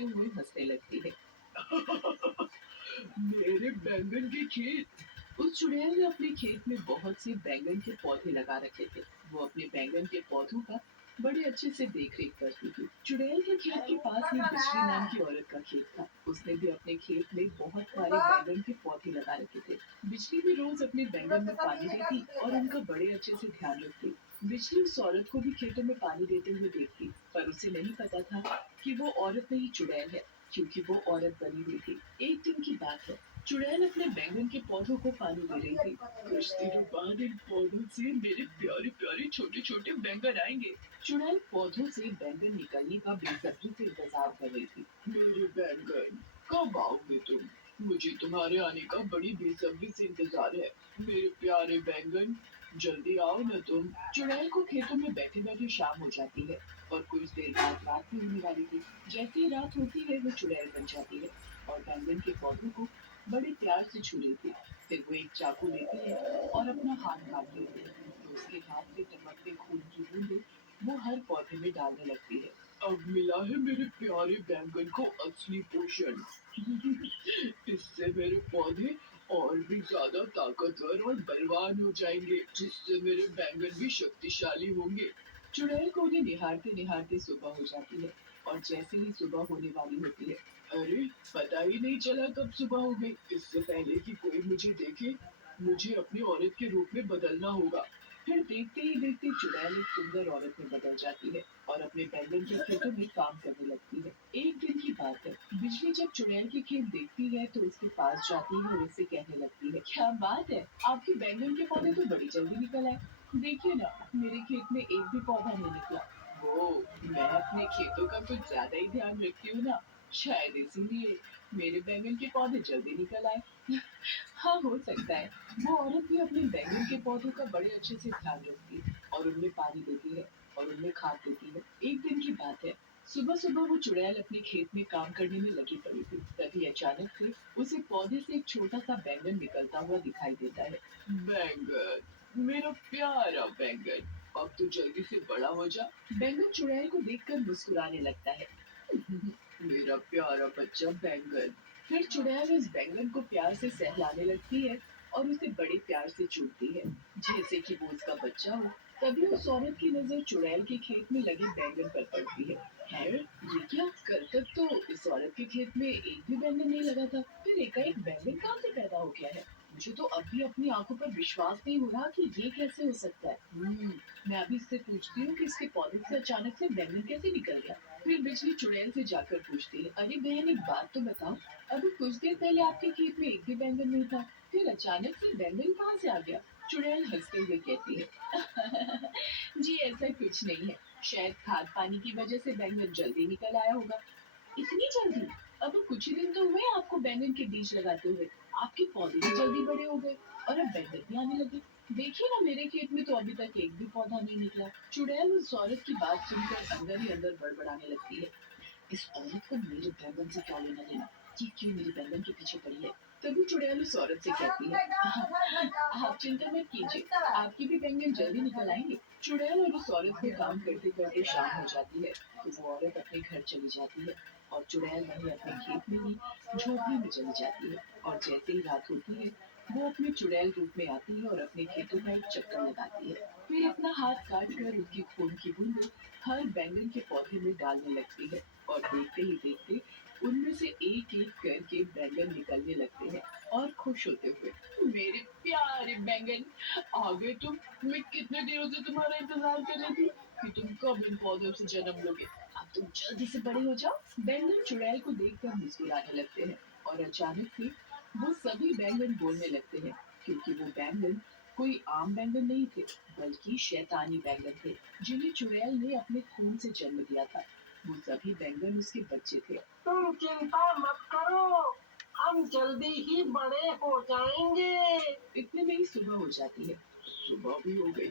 देखते हुए हंसने लगती है। मेरे बैंगन के खेत। उस चुड़ैल ने अपने खेत में बहुत से बैंगन के पौधे लगा रखे थे। वो अपने बैंगन के पौधों का बड़े अच्छे से देख रेख करती थी। चुड़ैल के खेत के पास ही बिजली नाम की औरत का खेत था। उसने भी अपने खेत में बहुत सारे बैंगन के पौधे लगा रखे थे। बिजली भी रोज अपने बैंगन में पानी देती और उनका बड़े अच्छे से ध्यान रखती। बिजली उस औरत को भी खेतों में पानी देते हुए देखती, पर उसे नहीं पता था कि वो औरत नहीं चुड़ैल है, क्योंकि वो औरत बनी हुई थी। एक दिन की बात है, चुड़ैल अपने बैंगन के पौधों को पानी दे रही थी। कुछ दिनों बाद इन पौधों से मेरे प्यारे प्यारे छोटे छोटे बैंगन आएंगे। चुड़ैल पौधों से बैंगन निकलने का बेसब्री से इंतजार कर रही थी। मेरे बैंगन, कब आओगे तुम? मुझे तुम्हारे आने का बड़ी बेसब्री से इंतजार है। मेरे प्यारे बैंगन, जल्दी आओ न तुम। चुड़ैल को खेतों में बैठे बैठे शाम हो जाती है और कुछ देर बाद रात भी होने वाली थी। जैसे ही रात होती है वो चुड़ैल बन जाती है और बैंगन के पौधों को बड़े प्यार से छू लेती है। फिर वो एक चाकू लेती है और अपना हाथ काट लेती है, तो उसके हाथ से टपकते खून की बूंदें वो हर पौधे में डालने लगती है। अब मिला है मेरे प्यारे बैंगन को असली पोषण। इससे मेरे पौधे और भी ज्यादा ताकतवर और बलवान हो जाएंगे, जिससे मेरे बैंगन भी शक्तिशाली होंगे। चुड़ैल को उन्हें निहारते निहारते सुबह हो जाती है और जैसे ही सुबह होने वाली होती है, अरे पता ही नहीं चला कब सुबह हो गई। इससे पहले कि कोई मुझे देखे, मुझे अपनी औरत के रूप में बदलना होगा। फिर देखते ही देखते चुड़ैल एक सुंदर औरत में बदल जाती है और अपने बैंगन के खेतों में काम करने लगती है। एक दिन की बात है, बिजली जब चुड़ैल के खेत देखती है तो उसके पास जाती है और उससे कहने लगती है, क्या बात है, आपके बैंगन के पौधे तो बड़ी जल्दी निकल आए। देखिए ना, मेरे खेत में एक भी पौधा नहीं निकला। वो, मैं अपने खेतों का कुछ ज्यादा ही ध्यान रखती हूँ ना, शायद इसीलिए मेरे बैंगन के पौधे जल्दी निकल आए। हाँ, हो सकता है। वो औरत भी अपने बैंगन के पौधों का बड़े अच्छे से ध्यान रखती है और उनमें पानी देती है और उनमें खाद देती है। एक दिन की बात है, सुबह सुबह वो चुड़ैल अपने खेत में काम करने में लगी पड़ी थी। तभी अचानक से उसे पौधे से एक छोटा सा बैंगन निकलता हुआ दिखाई देता है। बैंगन, मेरा प्यारा बैंगन, अब तो जल्दी से बड़ा हो जा। बैंगन चुड़ैल को देखकर मुस्कुराने लगता है। मेरा प्यारा बच्चा बैंगन। फिर चुड़ैल उस बैंगन को प्यार से सहलाने लगती है और उसे बड़े प्यार से चूमती है, जैसे कि वो उसका बच्चा हो। तभी उस औरत की नजर चुड़ैल के खेत में लगे बैंगन पर पड़ती है। है, ये क्या? कल तक तो इस औरत के खेत में एक भी बैंगन नहीं लगा था, फिर एकाएक बैंगन कहाँ से पैदा हो गया है? मुझे तो अब भी अपनी आंखों पर विश्वास नहीं हो रहा कि ये कैसे हो सकता है। मैं अभी इससे पूछती हूँ कि इसके पौधे से अचानक से बैंगन कैसे निकल गया। फिर बिजली चुड़ैल से जाकर पूछती है, अरे बहन, एक बात तो बताओ, अभी कुछ देर पहले आपके खेत में एक भी बैंगन नहीं था, फिर अचानक से बैंगन कहाँ से आ गया? चुड़ैल हंसते हुए कहती है, जी ऐसा कुछ नहीं है, शायद खाद पानी की वजह से बैंगन जल्दी निकल आया होगा। इतनी जल्दी? अभी कुछ ही दिन तो हुए आपको बैंगन के बीज लगाते हुए। आपके पौधे भी जल्दी बड़े हो गए और अब बैंगन भी आने लगे। देखिए ना, मेरे खेत में तो अभी तक एक भी पौधा नहीं निकला। चुड़ैल उस औरत की बात सुनकर अंदर ही अंदर बड़बड़ाने लगती है। इस औरत को मेरे बैंगन से क्या लेना देना? ये क्यों मेरे बैंगन के पीछे पड़ी है? तभी चुड़ैल उस औरत से कहती है, आप चिंता मत कीजिए, आपके भी बैंगन जल्दी निकल आएंगे। चुड़ैल और उस औरत को काम करते करते शाम हो जाती है, तो वो औरत अपने घर चली जाती है और चुड़ैल वहीं अपने खेत में ही झोपड़ी में चली जाती है। और जैसे ही रात होती है, वो अपने चुड़ैल रूप में आती है और अपने खेतों का एक चक्कर लगाती है। फिर अपना हाथ काट कर उसकी खून की बूंदें हर बैंगन के पौधे में डालने लगती है और देखते ही देखते उनमें से एक एक करके बैंगन निकलने लगते हैं और खुश होते हुए। मेरे प्यारे बैंगन, आ गए तुम। मैं कितने दिनों से तुम्हारा इंतजार कर रही थी कि तुम कब इन पौधों से जन्म लोगे। अब तुम जल्दी से बड़े हो जाओ। बैंगन चुड़ैल को देखकर मुस्कुराने लगते हैं और अचानक से वो सभी बैंगन बोलने लगते हैं, क्योंकि वो बैंगन कोई आम बैंगन नहीं थे, बल्कि शैतानी बैंगन थे, जिन्हें चुड़ैल ने अपने खून से जन्म दिया था। वो सभी बैंगन उसके बच्चे थे। तुम चिंता मत करो, हम जल्दी ही बड़े हो जाएंगे। इतने में ही सुबह हो जाती है। सुबह भी हो गई।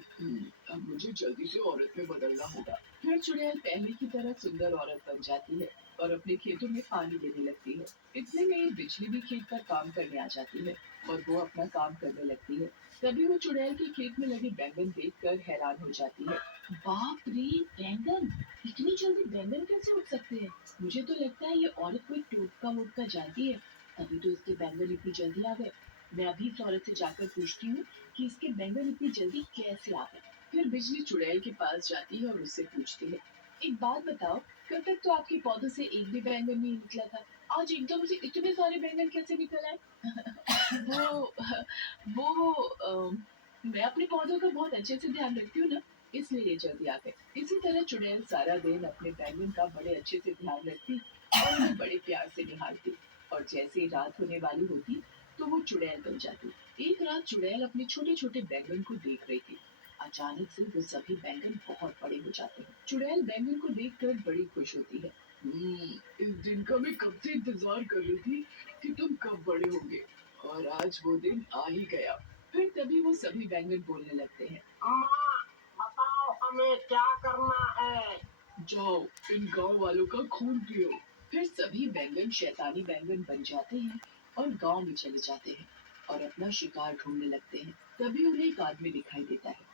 अब मुझे जल्दी से औरत में बदलना होगा। फिर चुड़ैल पहले की तरह सुंदर औरत बन जाती है और अपने खेतों में पानी देने लगती है। इतने में ही बिजली भी खेत पर काम करने आ जाती है और वो अपना काम करने लगती है। तभी वो चुड़ैल के खेत में लगे बैंगन देखकर हैरान हो जाती है। बाप रे, बैंगन! इतनी जल्दी बैंगन कैसे उग सकते हैं? मुझे तो लगता है ये औरत कोई टोटका वोटका जानती है, तभी तो इसके बैंगन इतनी जल्दी आ गए। मैं अभी इस औरत से जाकर पूछती हूँ कि इसके बैंगन इतनी जल्दी कैसे आ गए। फिर बिजली चुड़ैल के पास जाती है और उससे पूछती है, एक बात बताओ, कल तक तो आपके पौधों से एक भी बैंगन नहीं निकला था, आज एकदम से इतने सारे बैंगन कैसे निकल आए? वो वो मैं अपने पौधों का बहुत अच्छे से ध्यान रखती हूँ ना, इसलिए ये जल्दी आ गए। इसी तरह चुड़ैल सारा दिन अपने बैंगन का बड़े अच्छे से ध्यान रखती और उन्हें बड़े प्यार से निहारती। और जैसे ही रात होने वाली होती तो वो चुड़ैल बन जाती। एक रात चुड़ैल अपने छोटे छोटे बैंगन को देख रही थी। अचानक से वो सभी बैंगन बहुत बड़े हो जाते हैं। चुड़ैल बैंगन को देखकर बड़ी खुश होती है। इस दिन का मैं कब से इंतजार कर रही थी कि तुम कब बड़े होंगे, और आज वो दिन आ ही गया। फिर तभी वो सभी बैंगन बोलने लगते हैं। माँ, बताओ हमें क्या करना है? जाओ, इन गांव वालों का खून पियो। फिर सभी बैंगन शैतानी बैंगन बन जाते हैं और गांव में चले जाते हैं और अपना शिकार ढूंढने लगते हैं। तभी उन्हें एक आदमी दिखाई देता है।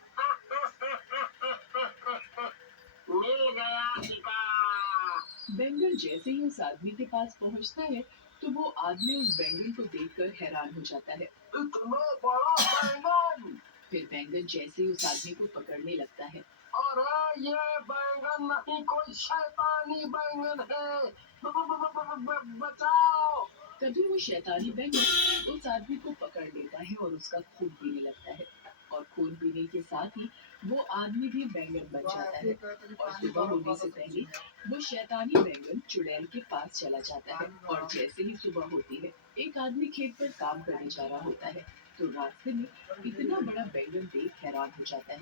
मिल गया शिकार। बैंगन जैसे ही उस आदमी के पास पहुंचता है तो वो आदमी उस बैंगन को देखकर हैरान हो जाता है। इतना बड़ा बैंगन! फिर बैंगन जैसे ही उस आदमी को पकड़ने लगता है। अरे ये बैंगन नहीं, कोई शैतानी बैंगन है। बचाओ! तभी वो शैतानी बैंगन उस आदमी को पकड़ लेता है और उसका खून पीने लगता है। और खून पीने के साथ ही वो आदमी भी बैंगन बन जाता है। और सुबह होने से पहले वो शैतानी बैंगन चुड़ैल के पास चला जाता है। और जैसे ही सुबह होती है, एक आदमी खेत पर काम करने जा रहा होता है तो रास्ते में इतना बड़ा बैंगन देख हैरान हो जाता है।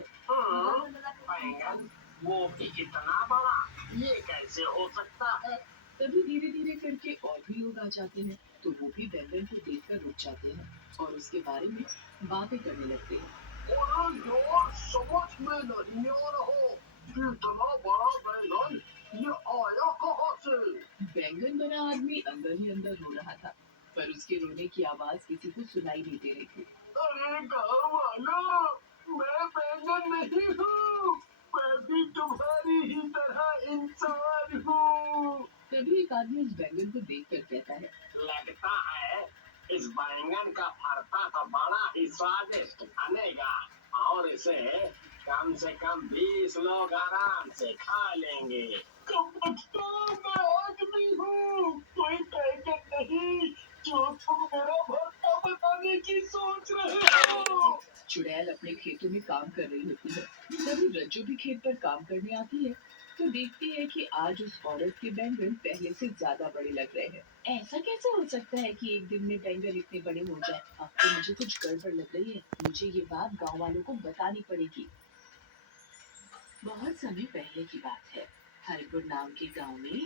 बैंगन, वो भी इतना बड़ा, ये कैसे हो सकता है? तभी धीरे धीरे करके और भी लोग आ जाते हैं तो वो भी बैंगन को देखकर रुक जाते हैं और उसके बारे में बातें करने लगते हैं। और यार, समझ में नहीं आ रहा कि इतना बड़ा बैंगन ये आया कहाँ से? बैंगन बना आदमी अंदर ही अंदर रो रहा था, पर उसके रोने की आवाज किसी को सुनाई नहीं दे रही थी। अरे गाँव वालों, मैं बैंगन नहीं हूँ, मैं भी तुम्हारी ही तरह इंसान हूँ। तभी एक आदमी उस बैंगन को देखकर कहता है, लगता है इस बैंगन का भरता तो बड़ा ही स्वादिष्ट बनेगा और इसे कम से कम 20 लोग आराम से खा लेंगे। मैं आदमी हूँ, कोई बैंगन नहीं जो तुम मेरा भरता बनाने की सोच रहे हो। चुड़ैल अपने खेतों में काम कर रही होती है। तभी रज्जू भी खेत पर काम करने आती है तो देखती है कि आज उस औरत के बैंगन पहले से ज्यादा बड़े लग रहे हैं। ऐसा कैसे हो सकता है कि एक दिन में बैंगन इतने बड़े हो जाए? अब तो मुझे कुछ गड़बड़ लग रही है, मुझे ये बात गांव वालों को बतानी पड़ेगी। बहुत समय पहले की बात है। हरिपुर नाम के गांव में